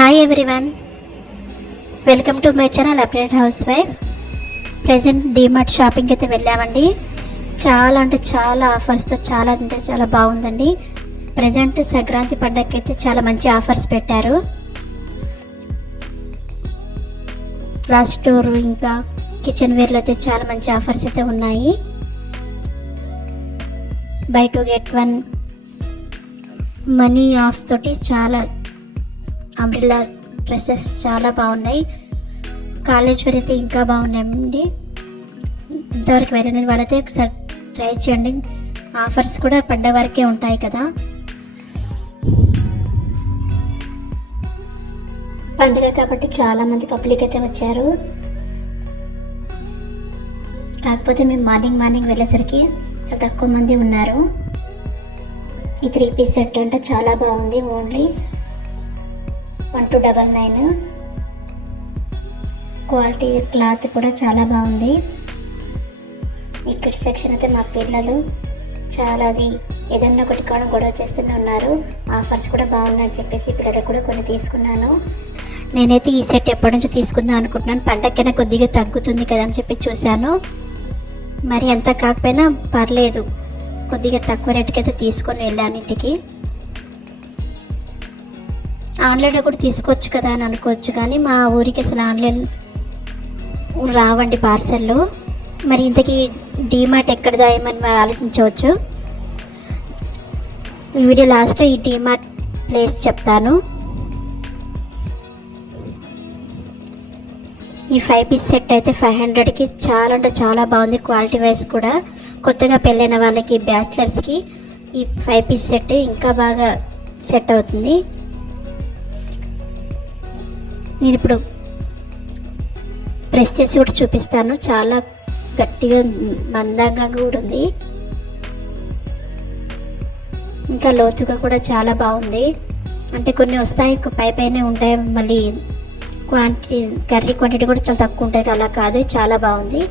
Hi everyone, welcome to my channel update house wife. Present DMart షాపింగ్కి అయితే వెళ్ళామండి. చాలా అంటే చాలా ఆఫర్స్తో చాలా అంటే చాలా బాగుందండి. ప్రజెంట్ సంక్రాంతి పండగకి అయితే చాలా మంచి ఆఫర్స్ పెట్టారు. క్లాస్ స్టోర్ ఇంకా కిచెన్ వేర్లో అయితే చాలా మంచి ఆఫర్స్ అయితే ఉన్నాయి. బై 2 get 1 మనీ ఆఫ్ తోటి చాలా అంబ్రెల్లా డ్రెస్సెస్ చాలా బాగున్నాయి. కాలేజ్ వేర్ అయితే ఇంకా బాగున్నాయండి. ఇంతవరకు వెళ్ళిన వాళ్ళైతే ఒకసారి ట్రై చేయండి. ఆఫర్స్ కూడా పండగ వరకే ఉంటాయి కదా. పండుగ కాబట్టి చాలామంది పబ్లిక్ అయితే వచ్చారు. కాకపోతే మేము మార్నింగ్ వెళ్ళేసరికి చాలా తక్కువ మంది ఉన్నారు. ఈ 3 piece సెట్ అంటే చాలా బాగుంది. ఓన్లీ 1299. క్వాలిటీ క్లాత్ కూడా చాలా బాగుంది. ఇక్కడ సెక్షన్ అయితే మా పిల్లలు చాలా ఏదన్నా ఒకటి కూడా గొడవ చేస్తూనే ఉన్నారు. ఆఫర్స్ కూడా బాగున్నాయని చెప్పేసి పిల్లలకు కూడా కొన్ని తీసుకున్నాను. నేనైతే ఈ సెట్ ఎప్పటి నుంచి తీసుకుందాం అనుకుంటున్నాను. పండగకైనా కొద్దిగా తగ్గుతుంది కదా అని చెప్పి చూశాను. మరి ఎంత కాకపోయినా పర్లేదు, కొద్దిగా తక్కువ రేటుకి అయితే తీసుకొని వెళ్ళాను ఇంటికి. ఆన్లైన్లో కూడా తీసుకోవచ్చు కదా అని అనుకోవచ్చు, కానీ మా ఊరికి అసలు ఆన్లైన్ రావండి పార్సల్లో. మరి ఇంతకీ డీమార్ట్ ఎక్కడ దాయమని ఆలోచించవచ్చు. ఈ వీడియో లాస్ట్లో ఈ డీమార్ట్ ప్లేస్ చెప్తాను. ఈ 5 piece సెట్ అయితే 500కి చాలా అంటే చాలా బాగుంది. క్వాలిటీ వైజ్ కూడా కొత్తగా పెళ్ళైన వాళ్ళకి, బ్యాచిలర్స్కి ఈ 5 piece సెట్ ఇంకా బాగా సెట్ అవుతుంది. నేను ఇప్పుడు ప్రెస్ చేసి కూడా చూపిస్తాను. చాలా గట్టిగా మందంగా కూడా ఉంది. ఇంకా లోతుగా కూడా చాలా బాగుంది. అంటే కొన్ని వస్తాయి పైనే ఉంటాయి, మళ్ళీ కర్రీ క్వాంటిటీ కూడా చాలా తక్కువ ఉంటుంది. అలా కాదు, చాలా బాగుంది.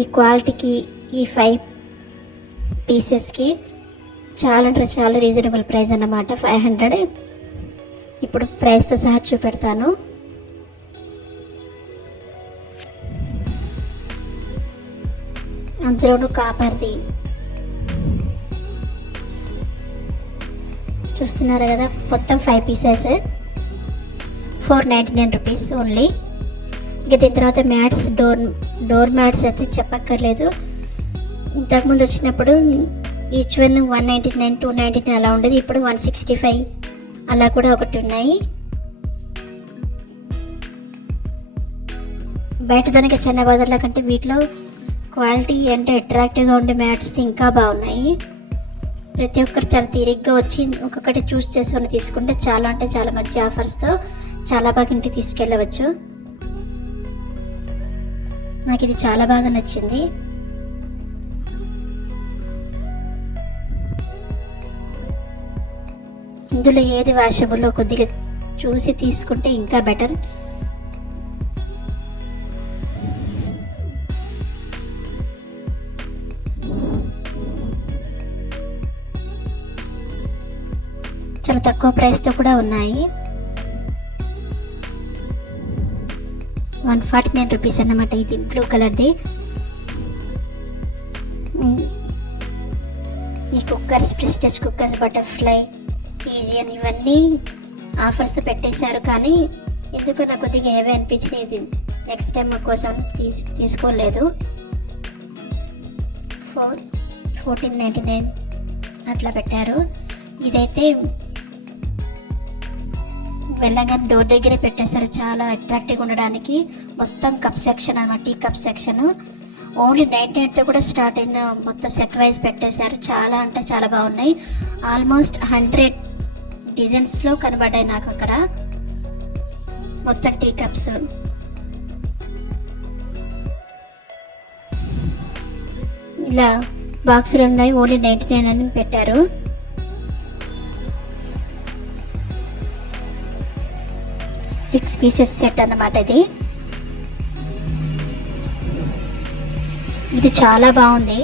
ఈ క్వాలిటీకి ఈ 5 పీసెస్కి చాలా అంటే చాలా రీజనబుల్ ప్రైస్ అన్నమాట. 500. ఇప్పుడు ప్రైస్తో సహా చూపెడతాను. అందులోనూ కాపర్ది చూస్తున్నారు కదా. మొత్తం 5 pieces 499 rupees ఓన్లీ. ఇంకా దీని తర్వాత మ్యాట్స్, డోర్ మ్యాట్స్ అయితే చెప్పక్కర్లేదు. ఇంతకుముందు వచ్చినప్పుడు ఈచ్ వన్ 199, 299 అలా ఉండేది. ఇప్పుడు 165 అలా కూడా ఒకటి ఉన్నాయి. బయట దానికి చిన్న బజార్ల కంటే వీటిలో క్వాలిటీ అంటే అట్రాక్టివ్గా ఉండే మ్యాట్స్ ఇంకా బాగున్నాయి. ప్రతి ఒక్కరు చాలా తీరిగ్గా వచ్చి ఒక్కొక్కటి చూస్ చేసుకొని తీసుకుంటే చాలా అంటే చాలా మంచి ఆఫర్స్తో చాలా బాగా ఇంటికి తీసుకెళ్ళవచ్చు. నాకు ఇది చాలా బాగా నచ్చింది. ఇందులో ఏది వాషబుల్లో కొద్దిగా చూసి తీసుకుంటే ఇంకా బెటర్. చాలా తక్కువ ప్రైస్తో కూడా ఉన్నాయి. 149 rupees అన్నమాట. ఇది బ్లూ కలర్ది. ఈ cookers, prestige cookers, butterfly, Aegean ఇవన్నీ ఆఫర్స్తో పెట్టేశారు. కానీ ఎందుకో నాకు కొద్దిగా ఏవే అనిపించినది. నెక్స్ట్ టైం కోసం తీసుకోలేదు. 1499 అట్లా పెట్టారు. ఇదైతే వెళ్ళగానే డోర్ దగ్గరే పెట్టేశారు, చాలా అట్రాక్టివ్గా ఉండడానికి. మొత్తం కప్ సెక్షన్ అన్నమాట. టీ కప్ సెక్షన్ ఓన్లీ 99తో కూడా స్టార్ట్ అయింది. మొత్తం సెట్ వైజ్ పెట్టేశారు. చాలా అంటే చాలా బాగున్నాయి. ఆల్మోస్ట్ 100 డిజైన్స్లో కనబడ్డాయి నాకు అక్కడ. మొత్తం టీ కప్స్ ఇలా బాక్సులు ఉన్నాయి. ఓన్లీ 99 అని పెట్టారు. సిక్స్ పీసెస్ సెట్ అన్నమాట ఇది. ఇది చాలా బాగుంది.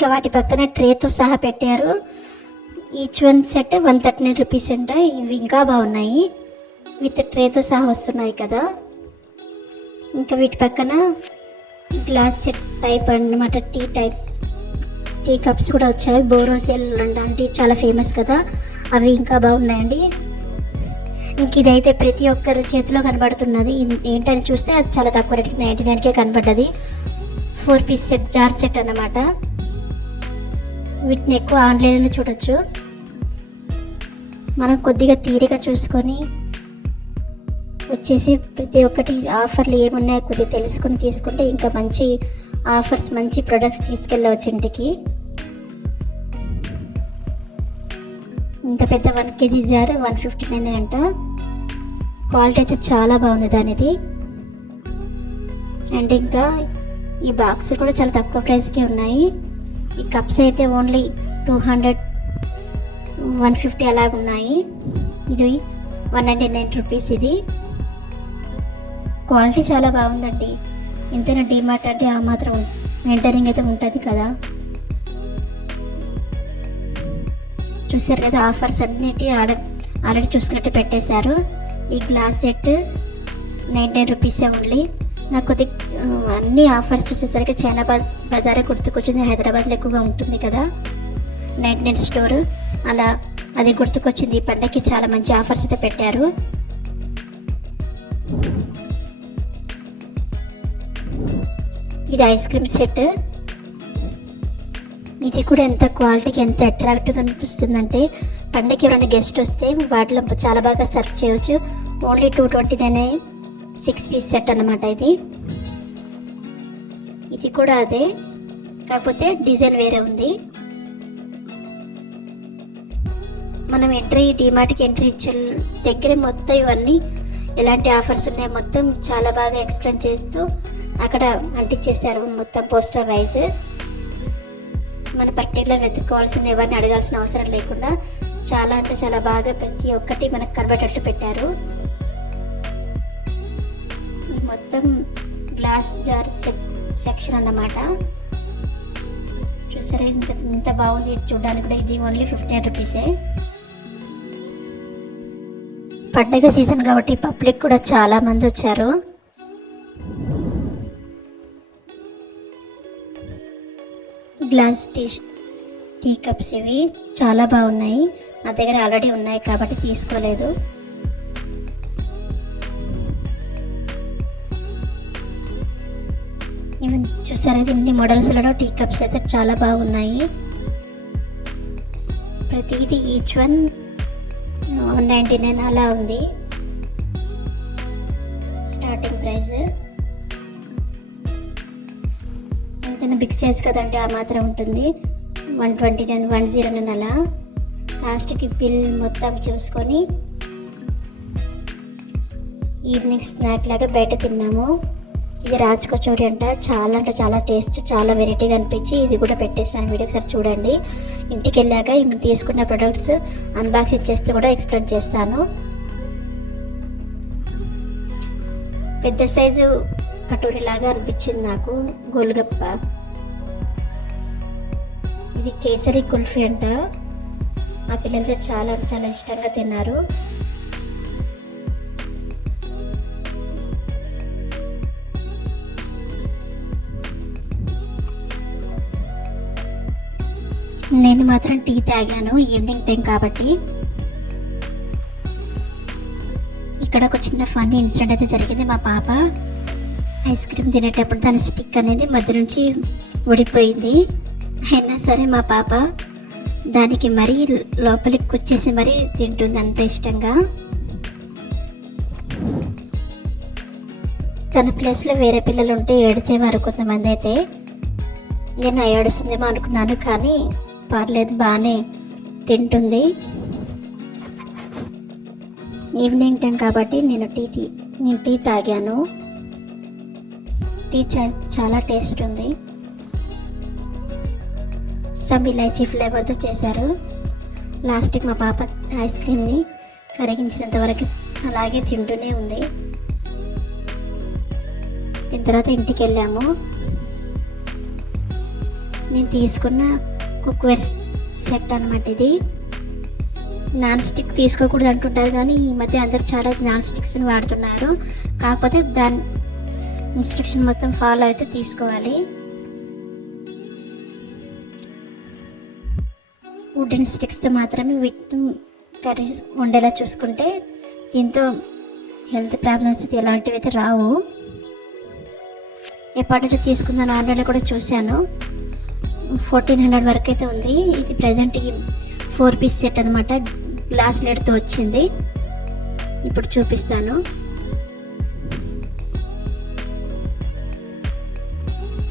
ఇంకా వాటి పక్కన ట్రేతో సహా పెట్టారు. ఈచ్ వన్ సెట్ 139 రూపీస్ అంట. ఇవి ఇంకా బాగున్నాయి, విత్ ట్రేతో సహా వస్తున్నాయి కదా. ఇంకా వీటి పక్కన గ్లాస్ సెట్ టైప్ అన్నమాట, టీ కప్స్ కూడా వచ్చాయి. బోరోసిల్ అంటే చాలా ఫేమస్ కదా, అవి ఇంకా బాగున్నాయండి. ఇంక ఇదైతే ప్రతి ఒక్కరి చేతిలో కనబడుతున్నది. ఏంటని చూస్తే అది చాలా తక్కువ రేటుకి 99కే కనబడ్డది. 4 పీస్ సెట్, జార్ సెట్ అన్నమాట. వీటిని ఎక్కువ ఆన్లైన్లో చూడొచ్చు. మనం కొద్దిగా తీరిక చూసుకొని వచ్చేసి ప్రతి ఒక్కటి ఆఫర్లు ఏమున్నాయో కొద్దిగా తెలుసుకొని తీసుకుంటే ఇంకా మంచి ఆఫర్స్, మంచి ప్రొడక్ట్స్ తీసుకెళ్ళవచ్చు ఇంటికి. ఇంత పెద్ద 1 kg జార్ 159 అంట. క్వాలిటీ అయితే చాలా బాగుంది దానిది. అండ్ ఇంకా ఈ బాక్స్ కూడా చాలా తక్కువ ప్రైస్కే ఉన్నాయి. ఈ కప్స్ అయితే ఓన్లీ 200, 150 అలా ఉన్నాయి. ఇది 199 రూపీస్. ఇది క్వాలిటీ చాలా బాగుందండి. ఎంతైనా డీమార్ట్ అంటే ఆ మాత్రం మెయింటైనింగ్ అయితే ఉంటుంది కదా. చూసారు కదా, ఆఫర్స్ అన్నిటి ఆల్రెడీ చూసుకున్నట్టు పెట్టేశారు. ఈ గ్లాస్ సెట్ 99 రూపీసే ఓన్లీ. నాకు కొద్దిగా అన్ని ఆఫర్స్ చూసేసరికి చైనా బజారే గుర్తుకొచ్చింది. హైదరాబాద్లో ఎక్కువగా ఉంటుంది కదా 99 స్టోర్, అలా అది గుర్తుకొచ్చింది. ఈ పండగకి చాలా మంచి ఆఫర్స్ అయితే పెట్టారు. ఇది ఐస్ క్రీమ్ సెట్. ఇది కూడా ఎంత క్వాలిటీకి ఎంత అట్రాక్టివ్గా అనిపిస్తుందంటే పండగకి ఎవరైనా గెస్ట్ వస్తే వాటిలో చాలా బాగా సర్వ్ చేయవచ్చు. ఓన్లీ 229 6 పీస్ సెట్ అన్నమాట. ఇది కూడా అదే, కాకపోతే డిజైన్ వేరే ఉంది. మనం డిమార్ట్కి ఎంట్రీ ఇచ్చే దగ్గర మొత్తం ఇవన్నీ ఎలాంటి ఆఫర్స్ ఉన్నాయో మొత్తం చాలా బాగా ఎక్స్ప్లెయిన్ చేస్తూ అక్కడ అంటించేశారు మొత్తం పోస్టర్ వైజ్. మన పర్టికులర్ వెతుక్కోవాల్సిన ఎవరిని అడగాల్సిన అవసరం లేకుండా చాలా అంటే చాలా బాగా ప్రతి ఒక్కటి మనకు కనబడేటట్లు పెట్టారు. ఇది మొత్తం గ్లాస్ జార్ సెక్షన్ అన్నమాట. చూసారా ఇంత బాగుంది చూడడానికి కూడా. ఇది ఓన్లీ 59 రూపీసే. పండగ సీజన్ కాబట్టి పబ్లిక్ కూడా చాలా మంది వచ్చారు. గ్లాస్ టీ కప్స్ ఇవి చాలా బాగున్నాయి. నా దగ్గర ఆల్రెడీ ఉన్నాయి కాబట్టి తీసుకోలేదు. ఇవి చూసారా, ఇన్ని మోడల్స్లలో టీ కప్స్ అయితే చాలా బాగున్నాయి. ప్రతిదీ ఈచ్ వన్ 199 అలా ఉంది స్టార్టింగ్ ప్రైస్. ఎంతైనా బిగ్ సైజ్ కదండి, ఆ మాత్రం ఉంటుంది. 129, 109 అలా. లాస్ట్కి బిల్ మొత్తం చూసుకొని ఈవినింగ్ స్నాక్ లాగా బయట తిన్నాము. ఇది రాజ్ కచోరీ అంట. చాలా అంటే చాలా టేస్ట్, చాలా వెరైటీగా అనిపించి ఇది కూడా పెట్టేసాను. వీడియో ఒకసారి చూడండి. ఇంటికి వెళ్ళాక తీసుకున్న ప్రొడక్ట్స్ అన్బాక్సింగ్ చేస్తూ కూడా ఎక్స్ప్లెయిన్ చేస్తాను. పెద్ద సైజు కటోరీ లాగా అనిపించింది నాకు గోల్గప్ప. ఇది కేసరి కుల్ఫీ అంట. మా పిల్లలతో చాలా అంటే చాలా ఇష్టంగా తిన్నారు. నేను మాత్రం టీ తాగాను, ఈవినింగ్ టైం కాబట్టి. ఇక్కడ ఒక చిన్న ఫన్నీ ఇన్సిడెంట్ అయితే జరిగింది. మా పాప ఐస్ క్రీమ్ తినేటప్పుడు దాని స్టిక్ అనేది మధ్య నుంచి ఊడిపోయింది. అయినా సరే మా పాప దానికి మరీ లోపలికి కూర్చేసి మరీ తింటుంది అంత ఇష్టంగా. తన ప్లేస్లో వేరే పిల్లలు ఉంటే ఏడ్చేవారు కొంతమంది. అయితే నేను ఏడుస్తుందేమో అనుకున్నాను, కానీ పర్లేదు, బాగానే తింటుంది. ఈవినింగ్ టైం కాబట్టి నేను టీ తాగాను. టీ చాలా టేస్ట్ ఉంది. సబ్ ఇలాచీ ఫ్లేవర్తో చేశారు. లాస్ట్కి మా పాప ఐస్ క్రీమ్ని కరిగించినంత వరకు అలాగే తింటూనే ఉంది. దీని తర్వాత ఇంటికి వెళ్ళాము. నేను తీసుకున్న కుక్వేర్ సెట్ అనమాట ఇది. నాన్ స్టిక్ తీసుకోకూడదు అంటుంటారు, కానీ ఈ మధ్య అందరు చాలా నాన్ స్టిక్స్ని వాడుతున్నారు. కాకపోతే దాని ఇన్స్ట్రక్షన్ మొత్తం ఫాలో అయితే తీసుకోవాలి. వుడెన్ స్టిక్స్తో మాత్రమే వీటిని కర్రీస్ వండేలా చూసుకుంటే దీంతో హెల్త్ ప్రాబ్లమ్స్ అయితే ఎలాంటివి అయితే రావు. ఎప్పటి నుంచి తీసుకుందాను ఆన్లైన్లో కూడా చూశాను. 1400 వరకు అయితే ఉంది. ఇది ప్రజెంట్ ఈ 4 పీస్ సెట్ అనమాట, గ్లాస్ లెడ్తో వచ్చింది. ఇప్పుడు చూపిస్తాను.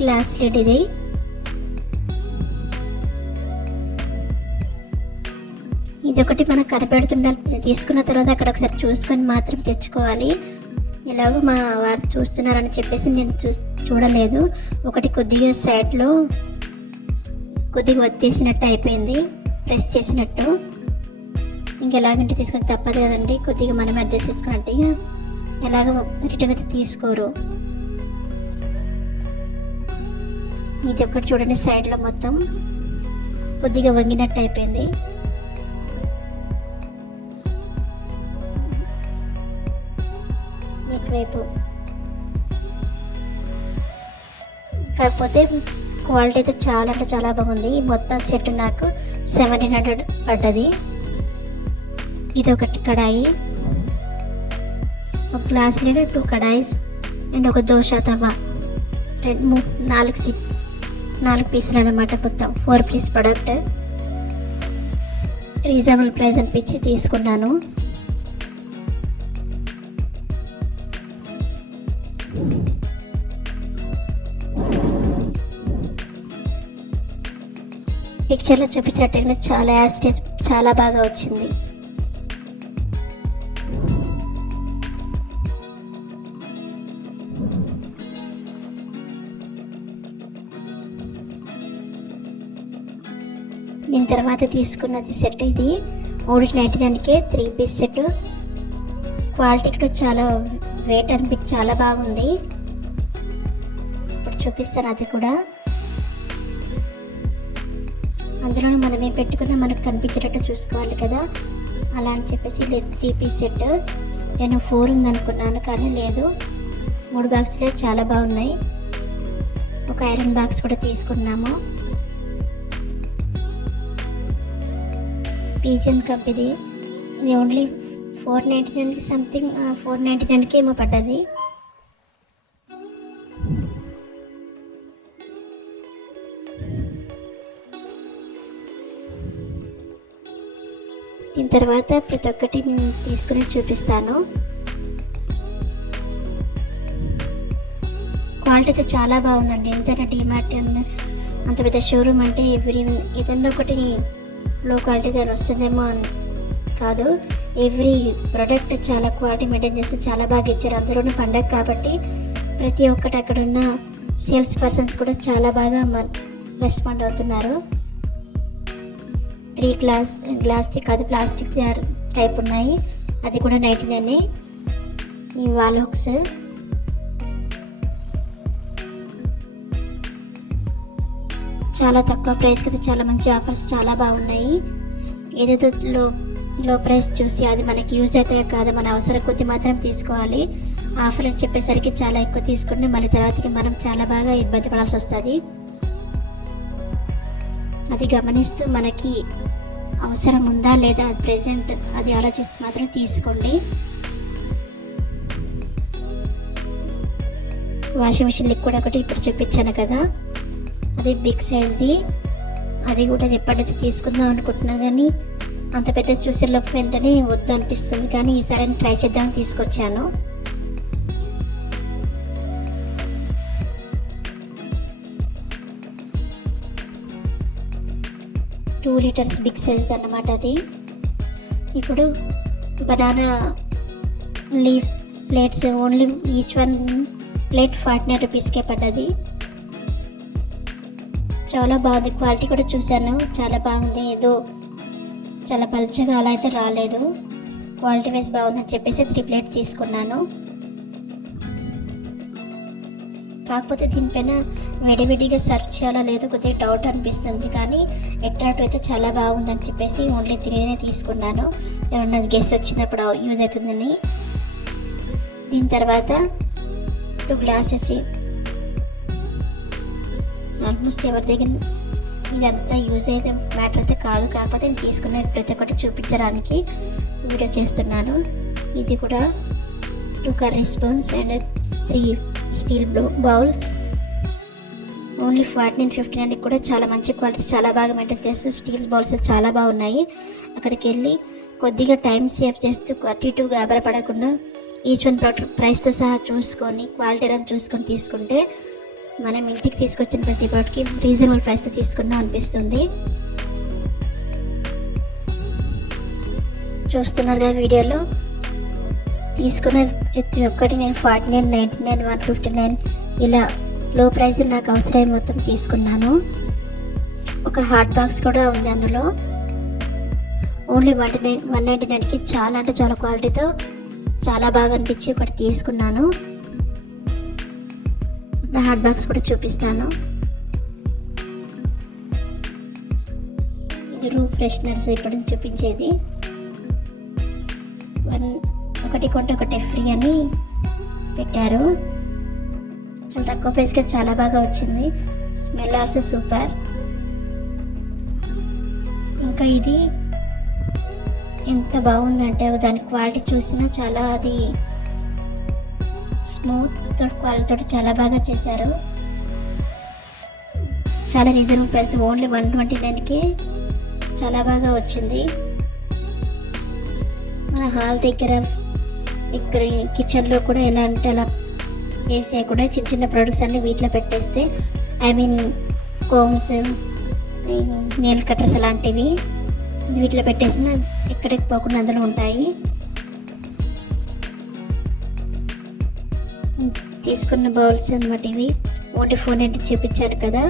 గ్లాస్ లెడ్ ఇది. ఇదొకటి మనకు కనిపెడుతుండాలి. తీసుకున్న తర్వాత అక్కడ ఒకసారి చూసుకొని మాత్రం తెచ్చుకోవాలి. ఎలాగో మా వారు చూస్తున్నారని చెప్పేసి నేను చూడలేదు. ఒకటి కొద్దిగా సైడ్లో కొద్దిగా వచ్చేసినట్టు అయిపోయింది, ప్రెస్ చేసినట్టు. ఇంకెలాగంటే తీసుకొని తప్పదు కదండి, కొద్దిగా మనం అడ్జస్ట్ చేసుకున్నట్టు. ఎలాగ రిటర్న్ అయితే తీసుకోరు. ఇది ఒకటి చూడండి, సైడ్లో మొత్తం కొద్దిగా వంగినట్టు అయిపోయింది. ఇటువైపు కాకపోతే క్వాలిటీ అయితే చాలా అంటే చాలా బాగుంది. మొత్తం సెట్ నాకు 1700 పడ్డది. ఇది ఒకటి కడాయి, ఒక గ్లాస్ లీడ్, 2 కడాయిస్ అండ్ ఒక దోశ తవా, 4 పీసులు అనమాట. మొత్తం 4 పీస్ ప్రొడక్ట్. రీజనబుల్ ప్రైస్ అనిపించి తీసుకున్నాను. పిక్చర్లో చూపించినట్టుగా చాలా యాస్టేజ్ చాలా బాగా వచ్చింది. దీని తర్వాత తీసుకున్నది సెట్ ఇది 399కే 3 పీస్ సెట్. క్వాలిటీ కూడా చాలా వెయిట్ అనిపించి చాలా బాగుంది. ఇప్పుడు చూపిస్తాను అది కూడా. అందులోనే మనం ఏం పెట్టుకున్నా మనకు కనిపించేటట్టు చూసుకోవాలి కదా, అలా అని చెప్పేసి 3 పీస్ సెట్. నేను 4 ఉందనుకున్నాను కానీ లేదు, 3 బాక్స్లే చాలా బాగున్నాయి. ఒక ఐరన్ బాక్స్ కూడా తీసుకున్నాము. పీజియన్ కప్ ఇది ఓన్లీ 499కి సంథింగ్, 499కి ఏమో పడ్డది. దీని తర్వాత ప్రతి ఒక్కటి తీసుకుని చూపిస్తాను. క్వాలిటీ అయితే చాలా బాగుందండి. ఎంతైనా డిమార్ట్ అంత పెద్ద షోరూమ్ అంటే ఏదన్నా ఒకటి లో క్వాలిటీ దాని వస్తుందేమో అని కాదు. ఎవ్రీ ప్రోడక్ట్ చాలా క్వాలిటీ మెయింటైన్ చేస్తే చాలా బాగా ఇచ్చారు. అందులోనూ పండగ కాబట్టి ప్రతి ఒక్కటి అక్కడ ఉన్న సేల్స్ పర్సన్స్ కూడా చాలా బాగా రెస్పాండ్ అవుతున్నారు. 3 గ్లాస్ది కాదు, ప్లాస్టిక్ టైప్ ఉన్నాయి. అది కూడా 99. ఈ వాల్ హుక్స్ చాలా తక్కువ ప్రైస్కి అయితే చాలా మంచి ఆఫర్స్ చాలా బాగున్నాయి. ఏదైతే లో ప్రైస్ చూసి అది మనకి యూజ్ అవుతాయో కాదు, మన అవసరం కొద్ది మాత్రం తీసుకోవాలి. ఆఫర్ చెప్పేసరికి చాలా ఎక్కువ తీసుకుంటే మళ్ళీ తర్వాతకి మనం చాలా బాగా ఇబ్బంది పడాల్సి వస్తుంది. అది గమనిస్తూ మనకి అవసరం ఉందా లేదా అది ప్రెజెంట్ అది ఆలోచిస్తూ మాత్రం తీసుకోండి. వాషింగ్ మిషన్ లిక్విడ్ ఒకటి ఇప్పుడు చూపించాను కదా, అది బిగ్ సైజ్ది. అది కూడా ఎప్పటి నుంచి తీసుకుందాం అనుకుంటున్నాను కానీ అంత పెద్ద చూసేలోపు వెంటనే వద్దు అనిపిస్తుంది. కానీ ఈసారి ట్రై చేద్దామని తీసుకొచ్చాను. టూ లీటర్స్ బిగ్ సైజ్ అన్నమాట అది. ఇప్పుడు banana leaf plates only each 1 plate 49 రూపీస్కే పడ్డది. చాలా బాగుంది. క్వాలిటీ కూడా చూశాను, చాలా బాగుంది. ఏదో చాలా పల్చగా అలా అయితే రాలేదు. క్వాలిటీ వైజ్ బాగుందని చెప్పేసి 3 ప్లేట్ తీసుకున్నాను. కాకపోతే దీనిపైన విడివిడిగా సర్చ్ చేయాలో లేదో కొద్దిగా డౌట్ అనిపిస్తుంది, కానీ అట్రాక్టివ్ అయితే చాలా బాగుందని చెప్పేసి ఓన్లీ 3 తీసుకున్నాను. ఎవరైనా గెస్ట్ వచ్చినప్పుడు యూజ్ అవుతుందని. దీని తర్వాత 2 గ్లాసెస్. ఆల్మోస్ట్ ఎవరి దగ్గర ఇదంతా యూజ్ అయితే మ్యాటర్ అయితే కాదు, కాకపోతే నేను తీసుకున్న ప్రతి ఒక్కటి చూపించడానికి వీడియో చేస్తున్నాను. ఇది కూడా 2 curry spoons and 3 steel bowls. Only 49.59 కూడా చాలా మంచి క్వాలిటీ, చాలా బాగా మెయింటైన్ చేస్తూ స్టీల్ బౌల్స్ చాలా బాగున్నాయి. అక్కడికి వెళ్ళి కొద్దిగా టైం సేవ్ చేస్తూ అటు ఇటు గాబరా పడకుండా ఈచ్ వన్ ప్రోడక్ట్ ప్రైస్తో సహా చూసుకొని క్వాలిటీ చూసుకొని తీసుకుంటే మనం ఇంటికి తీసుకొచ్చిన ప్రతి ప్రోడక్ట్కి రీజనబుల్ ప్రైస్తో తీసుకున్నాం అనిపిస్తుంది. చూస్తున్నారు కదా వీడియోలో తీసుకున్న ప్రతి ఒక్కటి నేను 49, 99, 159 ఇలా లో ప్రైస్ నాకు అవసరం మొత్తం తీసుకున్నాను. ఒక హాట్ బాక్స్ కూడా ఉంది అందులో. ఓన్లీ 199కి చాలా అంటే చాలా క్వాలిటీతో చాలా బాగా అనిపించి ఒకటి తీసుకున్నాను. హాట్ బాక్స్ కూడా చూపిస్తాను. ఇది రూమ్ ఫ్రెషనర్స్ ఇప్పుడు చూపించేది. ఒకటి కొంటే ఒకటి ఫ్రీ అని పెట్టారు. చాలా తక్కువ ప్రైస్కి చాలా బాగా వచ్చింది. Smell also super. ఇంకా ఇది ఎంత బాగుందంటే దాని క్వాలిటీ చూసినా చాలా అది స్మూత్ క్వాలిటీతో చాలా బాగా చేశారు. చాలా రీజనబుల్ ప్రైస్, ఓన్లీ 129కి చాలా బాగా వచ్చింది. మన హాల్ దగ్గర ఇక్కడ కిచెన్లో కూడా ఎలా అంటే అలా వేసేయకుండా చిన్న చిన్న ప్రొడక్ట్స్ అన్నీ వీటిలో పెట్టేస్తే, I mean combs, nail cutters అలాంటివి వీటిలో పెట్టేసిన ఎక్కడికి పోకుండా అందులో ఉంటాయి. తీసుకున్న బౌల్స్ అన్నమాట ఇవి. ఓన్లీ 490 చూపించాను కదా.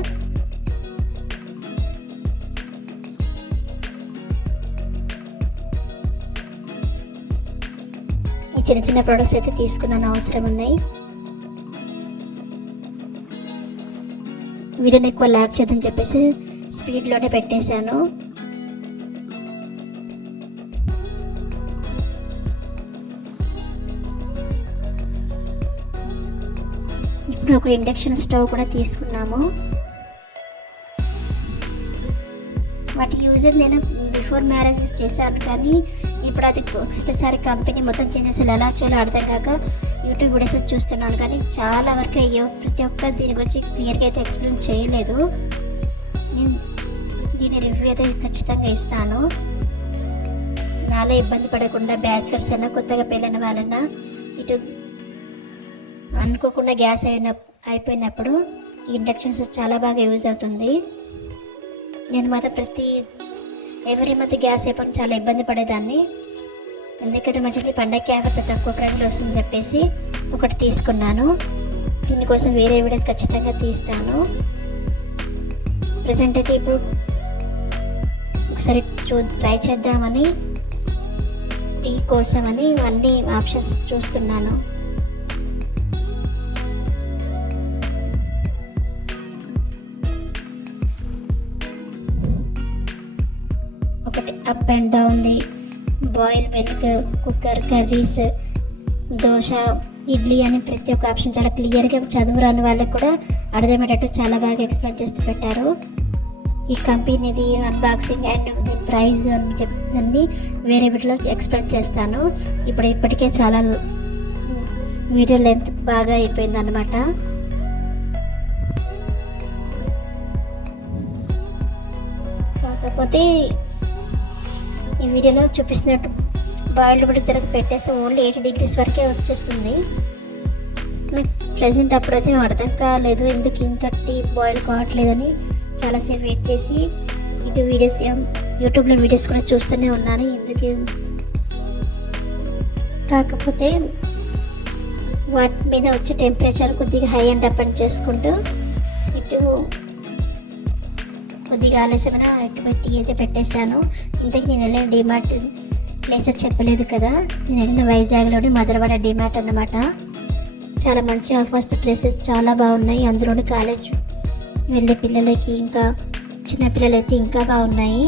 ఈ చిన్న చిన్న ప్రొడక్ట్స్ అయితే తీసుకున్నాను, అవసరం ఉన్నాయి. వీడియోని ఎక్కువ లాగ్ చేద్దని చెప్పేసి స్పీడ్లోనే పెట్టేశాను. ఇప్పుడు ఒక ఇండక్షన్ స్టవ్ కూడా తీసుకున్నాము. వాటి యూజ్ నేను బిఫోర్ మ్యారేజ్ చేశాను, కానీ ఇప్పుడు అది ఒకసారి కంపెనీ మొత్తం చేంజెస్ ఎలా చేయాలో అర్థం కాక యూట్యూబ్ వీడియోస్ చూస్తున్నాను, కానీ చాలా వరకు ప్రతి ఒక్కరు దీని గురించి క్లియర్గా అయితే ఎక్స్ప్లెయిన్ చేయలేదు. నేను దీని రివ్యూ అయితే ఖచ్చితంగా ఇస్తాను. నాలో ఇబ్బంది పడకుండా బ్యాచిలర్స్ అయినా కొత్తగా పెళ్ళైన వాళ్ళైనా ఇటు అనుకోకుండా గ్యాస్ అయిపోయినప్పుడు ఈ ఇండక్షన్స్ చాలా బాగా యూజ్ అవుతుంది. నేను మాత్రం ఎవరి మధ్య గ్యాస్ అయిపోయి చాలా ఇబ్బంది పడేదాన్ని. ఎందుకంటే మంచిది పండగకి ఆఫర్స్ తక్కువ ప్రైస్లో వస్తుందని చెప్పేసి ఒకటి తీసుకున్నాను. దీనికోసం వేరే వీడియోస్ ఖచ్చితంగా తీస్తాను. ప్రజెంట్ అయితే ఇప్పుడు ఒకసారి ట్రై చేద్దామని టీ కోసమని అన్ని ఆప్షన్స్ చూస్తున్నాను. ఒకటి అప్ అండ్ డౌన్ది, boil milk, cooker, curries, dosa, idli అని ప్రతి ఒక్క ఆప్షన్ చాలా క్లియర్గా చదువురాని వాళ్ళకి కూడా అర్థమయ్యేటట్టు చాలా బాగా ఎక్స్ప్లెయిన్ చేస్తూ పెట్టారు. ఈ కంపెనీది అన్బాక్సింగ్ అండ్ దీని ప్రైస్ అని చెప్పి వేరే వీడియోలో ఎక్స్ప్లెయిన్ చేస్తాను. ఇప్పటికే చాలా వీడియో లెంత్ బాగా అయిపోయింది అన్నమాట. కాకపోతే ఈ వీడియోలో చూపిస్తున్నట్టు బాయిల్డ్ కూడా తిరగ పెట్టేస్తే ఓన్లీ 80 degrees వరకే వచ్చేస్తుంది. నాకు ప్రజెంట్ అప్పుడైతే అర్థం కాలేదు ఎందుకు ఇంతటి బాయిల్ కావట్లేదని. చాలాసేపు వెయిట్ చేసి ఇటు యూట్యూబ్లో వీడియోస్ కూడా చూస్తూనే ఉన్నాను ఎందుకు. కాకపోతే వాటి మీద వచ్చే టెంపరేచర్ కొద్దిగా హై అండ్ అప్ అండ్ చేసుకుంటూ ఇటు కొద్దిగా ఆలస్యమైన ఇటు పెట్టి అయితే పెట్టేశాను. ఇంతకు నేను వెళ్ళిన డిమార్ట్ ప్లేసెస్ చెప్పలేదు కదా. నేను వెళ్ళిన వైజాగ్లోని మధురవాడ డిమార్ట్ అన్నమాట. చాలా మంచి ఆఫర్స్, డ్రెస్సెస్ చాలా బాగున్నాయి. అందులోని కాలేజ్ వెళ్ళే పిల్లలకి ఇంకా చిన్న పిల్లలైతే ఇంకా బాగున్నాయి.